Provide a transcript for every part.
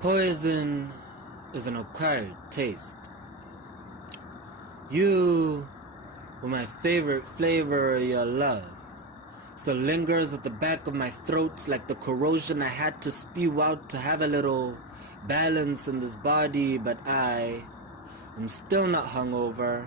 Poison is an acquired taste. You were my favorite flavor of your love. Still lingers at the back of my throat like the corrosion I had to spew out to have a little balance in this body, but I am still not hungover.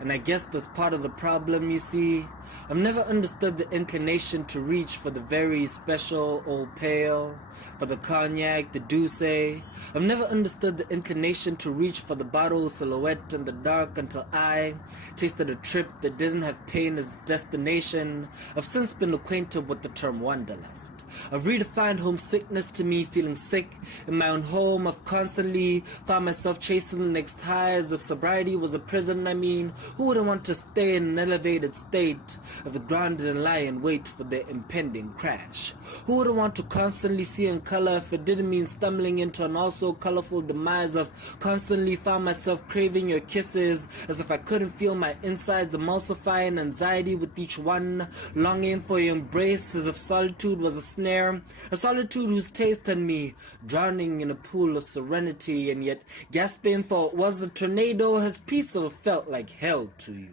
And I guess that's part of the problem, you see. I've never understood the inclination to reach for the very special old pale, for the cognac, the douce. I've never understood the inclination to reach for the bottle silhouette in the dark until I tasted a trip that didn't have pain as destination. I've since been acquainted with the term wanderlust. I've redefined homesickness to me feeling sick in my own home. I've constantly found myself chasing the next high as if sobriety was a prison. I mean, who wouldn't want to stay in an elevated state of the grounded and lie in wait for their impending crash? Who wouldn't want to constantly see in color if it didn't mean stumbling into an also colorful demise? I've constantly found myself craving your kisses as if I couldn't feel my insides emulsifying anxiety with each one, longing for your embrace as if solitude was a snare, a solitude whose taste had me drowning in a pool of serenity, and yet gasping for it was a tornado. Has peace ever felt like hell to you?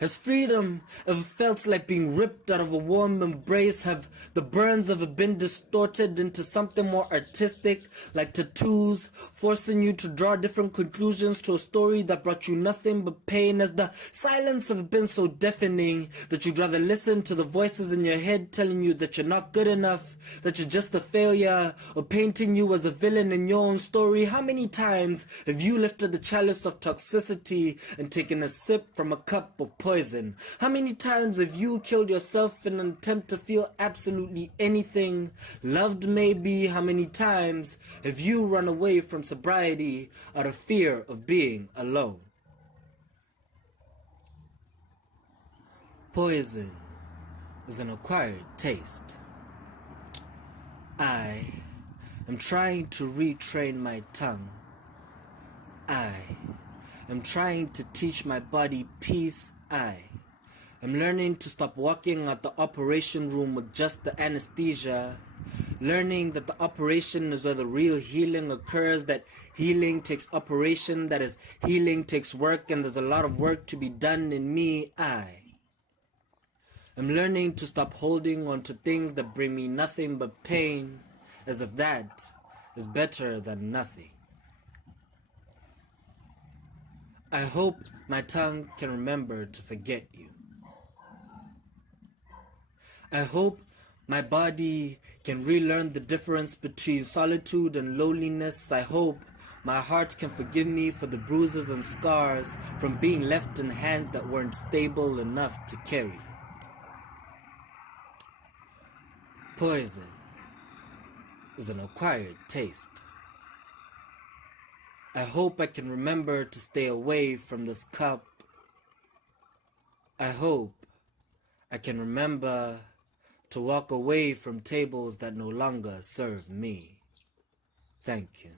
Has freedom ever felt like being ripped out of a warm embrace? Have the burns ever been distorted into something more artistic, like tattoos, forcing you to draw different conclusions to a story that brought you nothing but pain? Has the silence ever been so deafening that you'd rather listen to the voices in your head telling you that you're not good enough, that you're just a failure, or painting you as a villain in your own story? How many times have you lifted the chalice of toxicity and taken a sip from a cup of poison? How many times have you killed yourself in an attempt to feel absolutely anything? Loved maybe? How many times have you run away from sobriety out of fear of being alone? Poison is an acquired taste. I am trying to retrain my tongue. I am trying to teach my body peace. I am learning to stop walking out the operation room with just the anesthesia, learning that the operation is where the real healing occurs, that healing takes operation, that is, healing takes work, and there's a lot of work to be done in me. I am learning to stop holding on to things that bring me nothing but pain, as if that is better than nothing. I hope my tongue can remember to forget you. I hope my body can relearn the difference between solitude and loneliness. I hope my heart can forgive me for the bruises and scars from being left in hands that weren't stable enough to carry it. Poison is an acquired taste. I hope I can remember to stay away from this cup. I hope I can remember to walk away from tables that no longer serve me. Thank you.